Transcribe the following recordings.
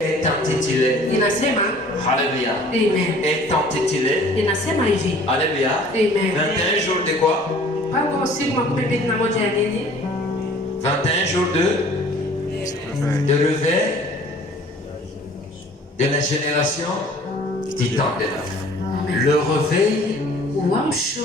est intitulé. Inasema Alléluia. amen. Est intitulé. Inasema hivi. Alléluia. Amen. 21 jours de quoi? Pango siku makumi mbili na moja ya nini? 21 jours de réveil de la génération du temps de la fin. Le réveil Uamsho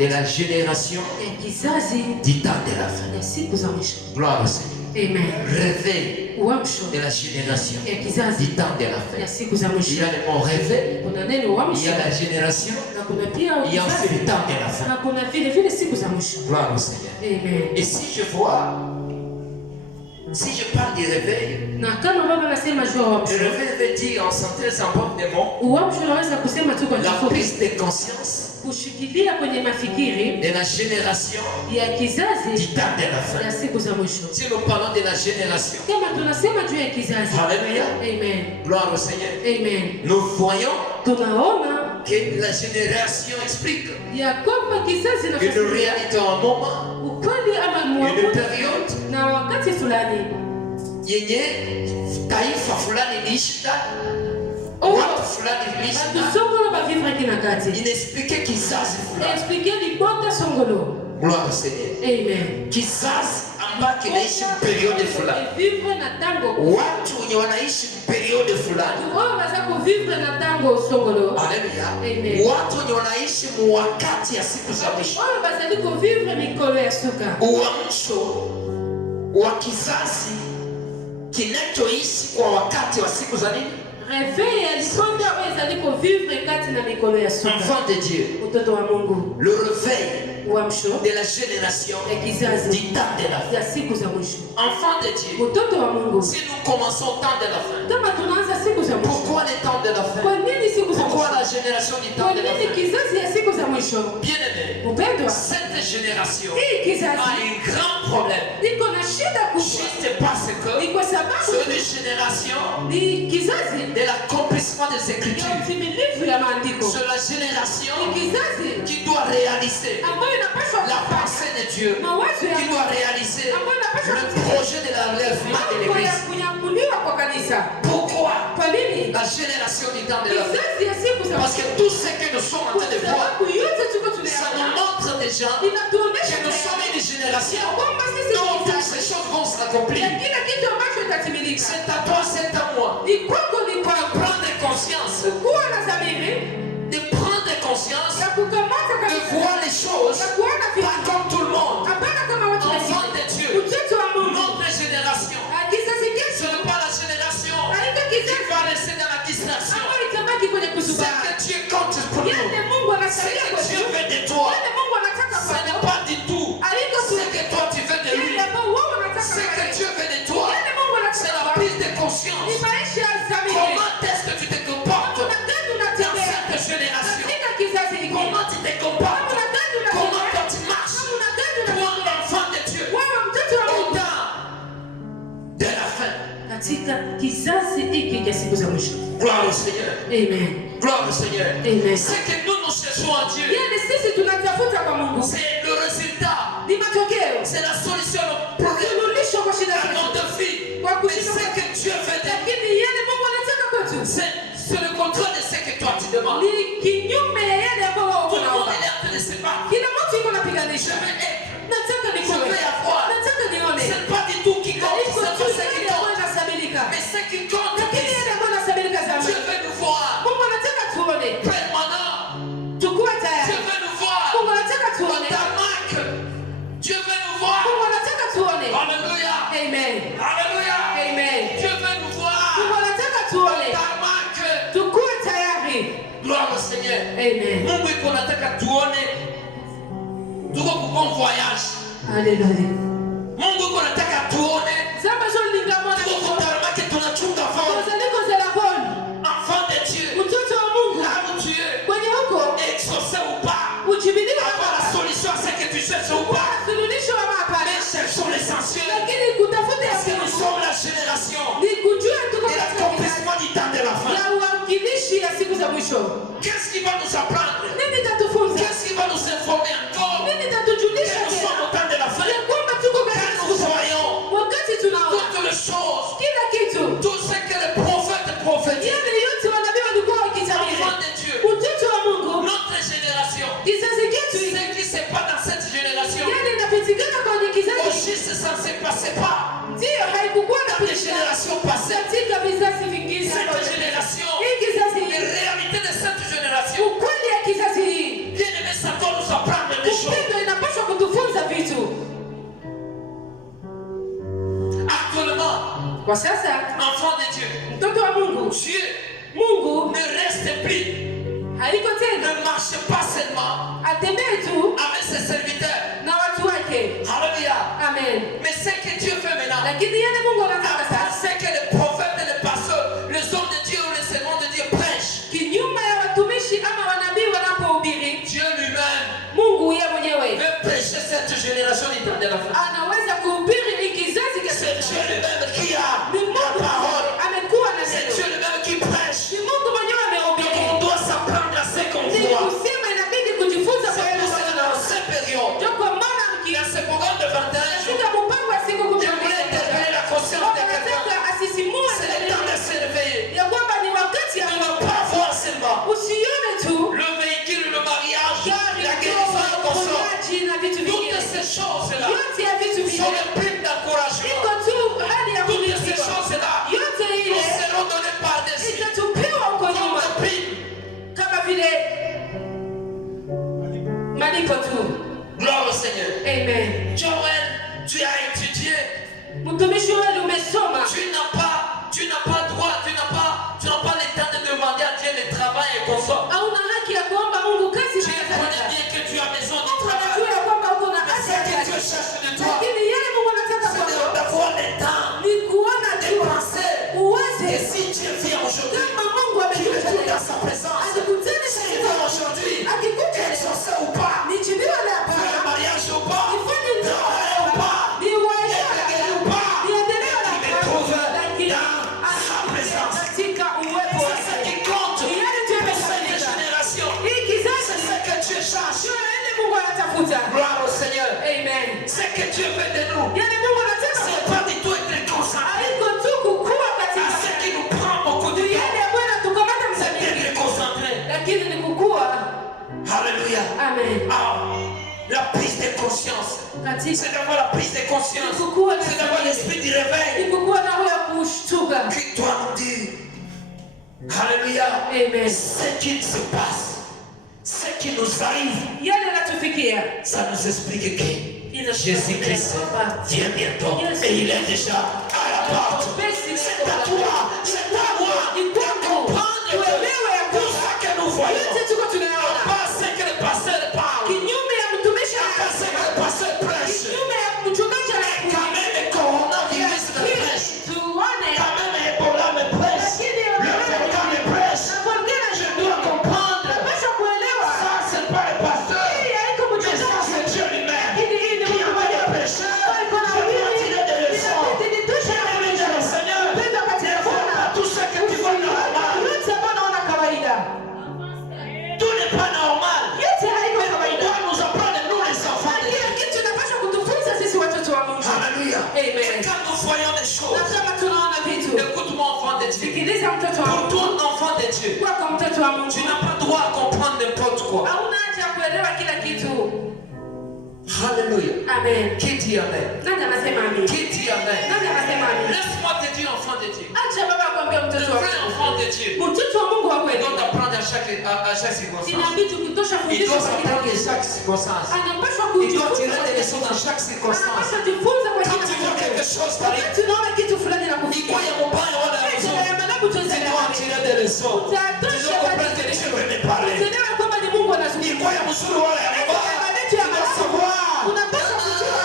de la génération ya kizazi du temps de la fin. ya siku za mwisho. Gloire au Seigneur. Amen. Réveil Uamsho de la génération ya kizazi du temps de la fin. ya siku za Il mwisho. y a le mot réveil, Kuna neno il uamsho y a la génération, na kuna pia il y a aussi kizazi le temps de la fin. na kuna vile vile siku za mwisho. Gloire au Seigneur. Amen. Et si je vois, si je parle du réveil, Na kama baba anasema juu ya le uamsho, réveil veut dire en synthèse en porte des mots, uamsho unaweza kusema tu kwa la kifupi, prise de conscience kushikilia kwenye mafikiri de la génération ya du kizazi temps de la fin. ya siku za mwisho. Si nous parlons de la génération, Kama tunasema juu ya kizazi, Alléluia, amen, gloire au Seigneur, amen, nous voyons tunaona que la génération explique ya kwamba kizazi na une réalité, un moment, ukweli ama une mwamuzi période na wakati fulani yenye taifa fulani liishi ndani, watu fulani liishi ndani, batusongolo bavivre kina kati inexplique kizazi fulani. explique libota songolo. Gloire au Seigneur. Amen. Kizazi ambacho kinaishi periode fulani, vivre na tango watu wenye wanaishi periode fulani. oyo baza kuvivre na tango songolo. Haleluya. Amen. Watu wenye wanaishi mu wakati ya siku za mwisho. Oyo bazali kuvivre mikolo ya suka. Uamsho wa kizazi kinachoishi kwa wakati wa siku za nini? Réveil ya likonda oyo ezali kuvivre kati na mikolo ya suka. Enfant de Dieu. Mtoto wa Mungu. Le réveil Uamsho de la génération ya kizazi du temps de la fin. ya siku za mwisho. Enfant de Dieu. Mtoto wa Mungu. Si nous commençons au temps de la fin, Kama tunaanza siku za mwisho. pourquoi le temps de la fin? Kwa nini siku za Pourquoi mwisho? la génération du Kwa temps de la nini fin? kizazi ya siku za mwisho? Bien-aimé, Mpendwa, cette génération hii a kizazi un grand problème. iko na shida kubwa. Juste parce Ni que kwa sababu c'est une génération ni kizazi de l'accomplissement des ya Écritures. utimilifu ya maandiko. C'est la génération Ni kizazi qui doit réaliser ambayo inapaswa la kufanya pensée de Dieu, mawazo ya qui doit réaliser ambayo inapaswa le projet de l'enlèvement de mambo ya l'Église. kunyakuliwa kwa kanisa. Pourquoi Kwa nini? la génération du temps de la fin? Kizazi ya siku za Parce que tout ce que nous sommes en kwa train de voir, sababu yote tuko ça nous tunayaona montre déjà inatuonesha que nous sommes une génération kwamba sisi dont ni toutes kizazi ces choses vont s'accomplir. ya kila kitu ambacho itatimilika. C'est à toi, c'est à moi. Ni kwako ni Pour kwako. prendre conscience, Kuwa na dhamiri de prendre conscience, ya kukamata de kabisa voir les choses ya kuona pas vitu comme tout le monde. hapana kama watu Enfant wengine. de Dieu, Mtoto wa Mungu notre génération, kizazi ce chetu n'est pas la génération haiko qui kizazi va rester dans la distraction. ambayo itabaki kwenye Ce kuzubaa. que Dieu compte pour nous, Yale Mungu ce anasaidia que Dieu kwetu. veut de toi, Yale Mungu anataka ce n'est kwako. pas du tout Haiko tu ce que toi tu veux de lui. yale ambayo wewe unataka Ce que kwako. Dieu veut de toi, Yale Mungu c'est anataka la kwako. prise de Ni conscience. maisha ya dhamiri. Comment est-ce que tu te comportes Namna gani dans unatembea cette génération? katika kizazi hiki? Comment tu te comportes? Namna gani Comment unatembea? toi tu marches? Namna gani Toi, unatembea? enfant de Dieu, Wewe mtoto wa au Mungu temps de la fin. katika kizazi hiki cha siku za mwisho. Gloire au Seigneur. Amen. Gloire au Seigneur. Amen. Ce que nous cherchons à Dieu, Yale sisi tunatafuta kwa Mungu c'est le résultat, ni matokeo, c'est la solution au problème suluhisho kwa shida à zetu. notre vie. Kwa Mais kushinda ce que Dieu veut de nous, lakini yale Mungu anataka kwetu c'est le contraire de ce que toi tu demandes. ni kinyume ya yale ambayo wao Tout le monde wanaomba. est en train de se battre. Kila mtu yuko Je anapiganisha. veux être, Nataka je nikuwe, veux avoir. nataka nione. C'est pas du tout qui compte, Haiko c'est tu pas ce yale qui ambayo compte. inasabilika, Mais ce qui compte, lakini yale ambayo inasabilika Dieu zamani. veut nous voir Mungu anataka tuone, permanent. tukuwe Dieu tayari. veut nous voir Mungu anataka dans tuone, ta marque. Dieu veut nous voir. Mungu anataka tuone. Alléluia. Amen. Alléluia. Amen. Dieu veut nous voir Mungu anataka dans tuone, ta marque. tukuwe tayari. Gloire au Seigneur. Amen. Mungu iko nataka tuone tuko ku bon voyage. Haleluya. Mungu iko nataka tuone Samba zo lingamona tuko kutaramaki tunachunga vao. zaliko zela boni. Enfant de Dieu. Mtoto wa Mungu Là où tu es, kwenye huko exaucé ou pas, uchibiliwa avoir la hapa. solution à ce que tu cherches ou pas. Suluhisho wa mapana. Mais cherchons l'essentiel. Lakini kutafuta ya Parce que nous Mungu sommes la génération ni kujua tuko de katika kizazi l'accomplissement du temps de la fin. ya uwakilishi ya siku za mwisho. Qu'est-ce qui va nous apprendre? Nini tatufunza? Qu'est-ce qui va nous informer encore? Nini Que tatujulisha nous sommes tena? au temps de la fin. Ya kwamba tuko Quand katika nous voyons wakati tunaona toutes les choses, kila kitu tout générations passées, katika vizazi vingine, cette génération, hii kizazi les hii, réalités de cette génération, ukweli ya kizazi hii, bien aimé, ça doit nous apprendre des choses. upendo inapaswa kutufunza vitu. Actuellement, Kwa sasa enfant de Dieu, mtoto wa Mungu, Dieu Mungu ne reste plus, haiko tena ne marche pas seulement atembee tu avec ses serviteurs. na watu wake. Alléluia. Amen. Mais ce que Dieu fait maintenant, Lakini yale Mungu anataka sasa, c'est que les prophètes et les pasteurs, les hommes de Dieu ou les servants de Dieu prêchent. kinyume ya watumishi ama wanabii wanapohubiri, Dieu lui-même Mungu yeye mwenyewe veut prêcher cette génération du temps de la fin. anaweza kuhubiri hii kizazi C'est Dieu lui-même qui a Ni la Mungu parole. amekuwa na C'est neno. Dieu lui-même qui prêche. Ni Mungu mwenyewe Donc amehubiri. on doit s'apprendre à ce qu'on Ni voit. kusema inabidi kujifunza kwa C'est yale pour ça que dans cette période, ndio kwa maana dans ce programme de 21 jours, katika mpango wa siku je voulais interpeller la conscience de quelqu'un. nataka asisimue C'est le temps de se réveiller. ya kwamba ni wakati De ne ambao pas voir seulement usione tu le véhicule, le mariage, gari, la guérison, le ndoa, consort. uponyaji na vitu Toutes vingine. ces choses-là Yote ya vitu sont vingine le prime d'encouragement. iko tu hali ya Toutes ces kuridhika. choses-là Yote nous ile seront données par-dessus. itatupewa huko Comme nyuma le prime. kama vile malipo tu. Gloire au Seigneur. Amen. Joël, tu as étudié. Mtumishi wewe umesoma, Tu n'as pas droit, tu n'as pas le temps de demander à Dieu le travail et consort. hauna haki ya kuomba Mungu kazi Tu na connais kadhalika. bien que tu as besoin de Mungu travail. anajua ya kwamba uko na Mais haki ce ya que Dieu kazi. cherche de toi, Lakini yale Mungu anataka c'est kwako d'avoir le temps ni kuona de tu penser. Et uweze si Dieu vient aujourd'hui, kama Mungu qu'il est tout amekuja dans sa présence, alikutana s'il vient aujourd'hui, akikuja exaucer ou pas, nijibiwa na faire un hapana, mariage ou pas, nifanye ndoa travailler ou pas, ni waisha élever ou pas, niendelee na qu'il me trouve lakini dans sa présence. katika uwepo C'est ce wake. qui compte Ni yale tu pour cette yamefanyika. génération. Hii C'est kizazi ce que Dieu cherche. sio yale Mungu anatafuta. Gloire au Seigneur. Amen. Ce que Dieu veut de nous, Yale Mungu anataka c'est kwetu. pas du tout être concentré Haiko tu kukua à katika ce qui nous prend beaucoup de temps. yale ambayo yanatukamata C'est msamiati, d'être concentré. lakini ni kukua. Alléluia. Amen. Ah, la prise de conscience. Katika C'est d'avoir la prise de conscience. kukua na C'est d'avoir l'esprit du réveil ni kukua na roho ya kushtuka. qui doit nous dire. Alléluia. Amen. Ce qui se passe, ce qui nous arrive, Yale yanatufikia ça nous explique que Jésus-Christ vient bientôt et il est déjà à la porte. C'est à toi, c'est à moi de comprendre que tout ça que nous voyons, yote tuko tunayaona pas ce que le pasteur parle, kinyume ya mtumishi pas ce que le pasteur prêche, kinyume ya mchungaji quand même le coronavirus me prêche, tuone quand même Ebola me prêche, le volcan me prêche. Je dois comprendre, napaswa kuelewa ça c'est pas le pasteur, hii haiko mais ça mchungaji c'est Dieu lui-même lakini hii ni qui Mungu envoie les mwenyewe. pécheurs. Kwa iko na Je dois hili, tirer des leçons. inabidi nitoshe na Bien-aimé dans le Seigneur, Mpendwa katika ne vois Bwana, pas tout ce que tu vois normal. yote ambayo naona kawaida, Tout n'est pas normal. yote haiko Mais on kawaida, doit nous apprendre, nous les enfants de kila Dieu. kitu napaswa kutufunza sisi watoto wa Mungu. Alléluia. Amen. Et quand nous voyons des Na choses, kama tunaona vitu, écoute-moi enfant de Dieu. sikiliza mtoto wa Pour Mungu. tout enfant de Dieu, Kwako mtoto wa Mungu, tu n'as pas droit à comprendre n'importe quoi. hauna haja ya kuelewa kila kitu. Alléluia. Amen. Qui dit Amen? Nani anasema amen? Qui dit Amen? Nani anasema amen? Laisse-moi te dire enfant de Dieu. Acha baba akwambia Le mtoto wa vrai Mungu. enfant de Dieu, Mtoto wa Mungu wa il kweli doit apprendre à chaque circonstance. inabidi kutosha Il fundisho doit kwa kila apprendre kitu. chaque circonstance. Anapaswa Il doit kujifunza tirer kwa des kila leçons kitu. dans chaque circonstance. Anapaswa jifunza kwa Quand kila tu vois quelque kitu. chose t'arrive, Wakati unaona kitu fulani na il kufikia, croit à mon père, on a raison. Tena ya manabu Tu tuendelee. dois en tirer des leçons. Tu dois comprendre que Dieu veut me parler. Tuelewe kwamba ni Mungu Il anazungumza. croit à mon sourire, à mon père. Tu dois savoir. Unapaswa kujua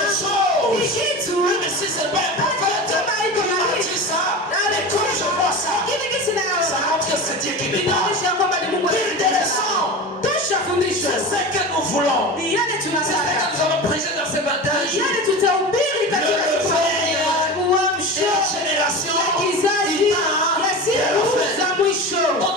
Ces hii choses. kitu Même si c'est pas un prophète, il m'a dit ça. Mais comme je vois ça, kile kitu ça naona montre que c'est Dieu qui me parle. inaonyesha kwamba ni Mungu Tire des anazungumza. leçons. Tosha fundisho. C'est ce que nous voulons. Ni yale C'est ce tunataka. que nous allons prêcher dans ces 21 jours. Yale tutahubiri katika Le siku réveil ya uamsho de la génération ya kizazi du temps ya de siku la fin. za mwisho. On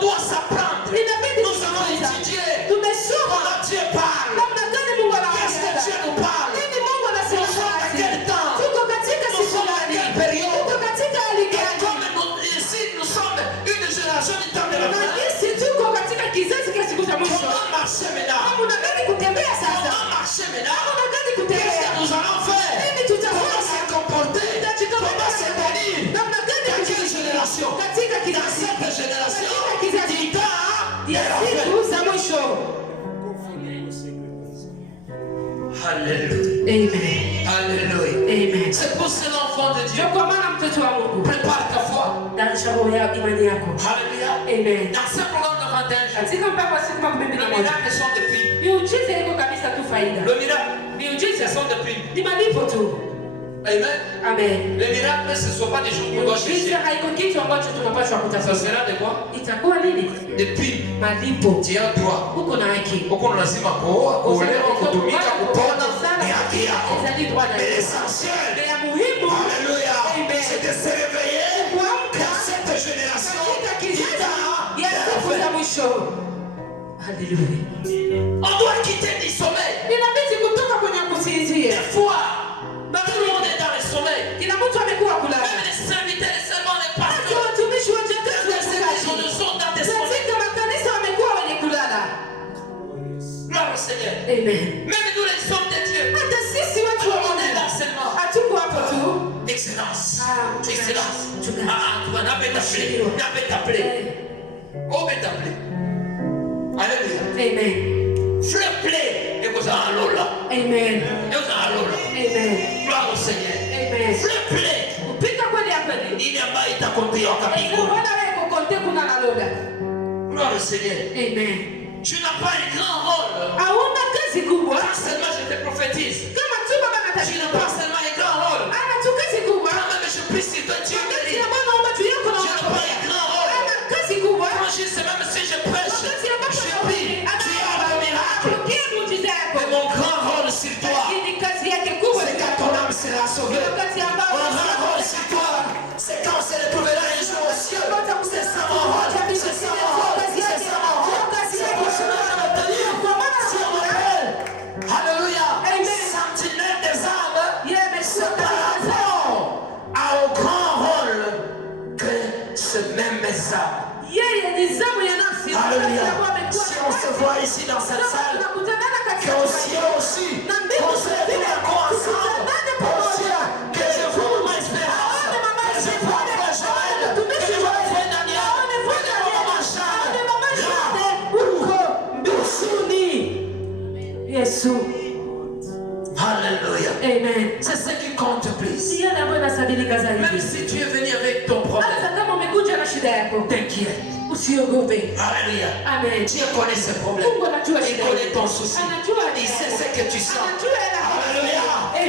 Dieu. Prépare ta foi. Alléluia. Amen. Dans ce programme de 21 jours, Katika mpaka siku makumi mbili na le moja. miracle sont des primes. Miujiza iko kabisa tu faida. Le miracle, Miujiza ce sont des primes. ni malipo tu. Amen. Amen. Les miracles, ce ne sont pas des choses qu'on doit chercher. Miujiza haiko kitu ambacho tunapaswa Ça kutafuta. sera de quoi? Itakuwa nini? Des primes. Malipo. Tu as droit. Huko na haki. Huko lazima kuoa, kuolewa, kutumika, kupona ni haki yako. Ezali droit na Mais haki. l'essentiel, Ya muhimu. alléluia, Amen. c'est de se réveiller Kuamka dans cette génération katika qui kizazi t'a ya siku za mwisho. Haleluya. On doit quitter du sommeil. Inabidi kutoka kwenye kusinzia. Des fois, tout le monde est dans le sommeil. Kila mtu amekuwa kulala. Même les serviteurs, seulement les Hata pasteurs. watumishi wa Ils sont dans des sommeils. katika makanisa wamekuwa wenye kulala. Gloire au Seigneur. Amen. Même nous les hommes de Dieu. Hata sisi watu wa On est Mungu là seulement. hatuko hapo tu. Excellence. Ah, Excellence. mchungaji. Tu vas t'appeler. Oh, mais t'appeler. Alléluia. Amen. Fleur play. Et vous en lola. Amen. Et vous en lola. Amen. Gloire au Seigneur. Amen. Fleur play. Kupika kweli hapa ni. Il n'y a pas été compris en Eko bwana wewe kokote kuna na lola. Gloire au Seigneur. Amen. Tu n'as pas un grand rôle. Hauna kazi kubwa. Pas seulement je te prophétise. Kama tu baba Tu natabiri. n'as pas seulement un grand rôle. Ana tu kazi kubwa. Quand même je prie sur toi, Dieu me Wakati dit. ya Bwana omba tu yako na Tu n'as pas un grand rôle. ana kazi kubwa. Quand je sais même si je prêche, Wakati ambapo je prie. Tu as le miracle. Pokea muujiza yako. Mais mon grand rôle sur toi, Lakini kazi yake kubwa c'est quand ton âme sera sauvée. wakati ambao Mon grand rôle sur toi, c'est quand on se retrouvera un jour au ciel. C'est ça mon rôle. C'est ça mon rôle. C'est ça mon rôle. C'est pour cela que je vais te dire. Si on m'appelle, alléluia, sentinelle des âmes, c'est par rapport au grand rôle que ce même âme. yeye ni zamu ya nafsi. Alléluia. Si on se voit ici dans cette salle, qu'au ciel aussi, qu'on se retrouve encore ensemble, au ciel, que je vois mon espérance, que je vois frère Joël, que je vois frère Daniel, que je vois maman Charles, Yesu. Alléluia. Amen. C'est ce qui compte plus. Si yale ambayo inasabilika zaidi. Même si tu es venu avec ton problème, Hata kama umekuja na shida yako, t'inquiète. usiogope. Alléluia. Amen. Dieu connaît ses problèmes. Mungu anajua Il shida connaît yako. ton souci. Anajua Il sait ce que tu sens. Anajua yale ambayo. Alléluia.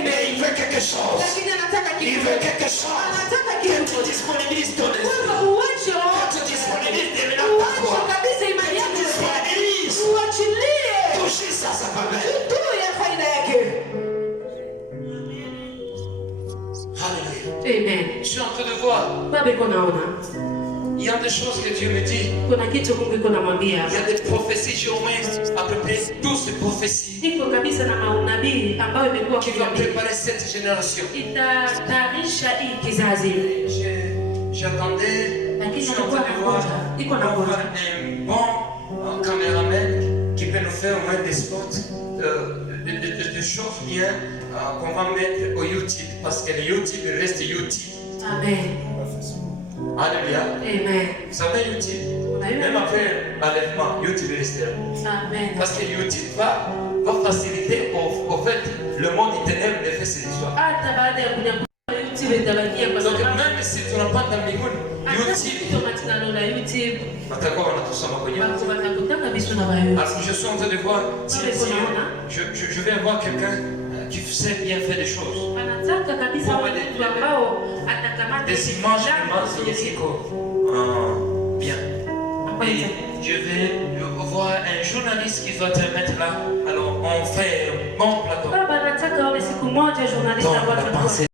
Mais il veut quelque chose. Lakini anataka Il kitu. veut quelque chose. Anataka Que kitu. tu disponibilises ton esprit. Wewe uache roho. Que tu disponibilises tes ménages par Uache toi. kabisa imani Que tu yako. disponibilises. Uachilie. Toucher ça, ça va bien. Tu ya faida yake. Alléluia. Amen. Je suis en train de voir. Baba iko naona. Il y a des choses que Dieu me dit. Kuna kitu Mungu iko namwambia. Il y a des prophéties, j'ai au moins à peu près 12 prophéties Iko kabisa na maunabii ambayo imekuwa qui vont préparer cette génération. itatayarisha hii kizazi. J'attendais, je Lakini suis en alikuwa train de voir, anangoja. Iko on va nangoja. voir un bon caméraman qui peut nous faire au moins des spots de choses bien qu'on va mettre au YouTube parce que le YouTube reste YouTube. Amen. Alléluia. Amen. Vous savez YouTube, Unajua? même après l'enlèvement, YouTube restera. Amen. Parce que YouTube va faciliter au fait le monde éternel de faire ses histoires. Hata baada ya kunyakuliwa YouTube itabakia kwa Donc sababu même si tunapanda mbinguni, YouTube tomatinano na YouTube watakuwa wanatusoma kwenye bako batakutaka biso na bayo. alors je suis en train de voir si je vais avoir quelqu'un qui sait bien faire des choses. Anataka kabisa watu ambao atakamata Des images zenye ziko bien. Et je vais voir un journaliste qui va te mettre là. Alors on fait un bon plateau. Baba anataka wale siku moja journalist Donc, ambao la pensée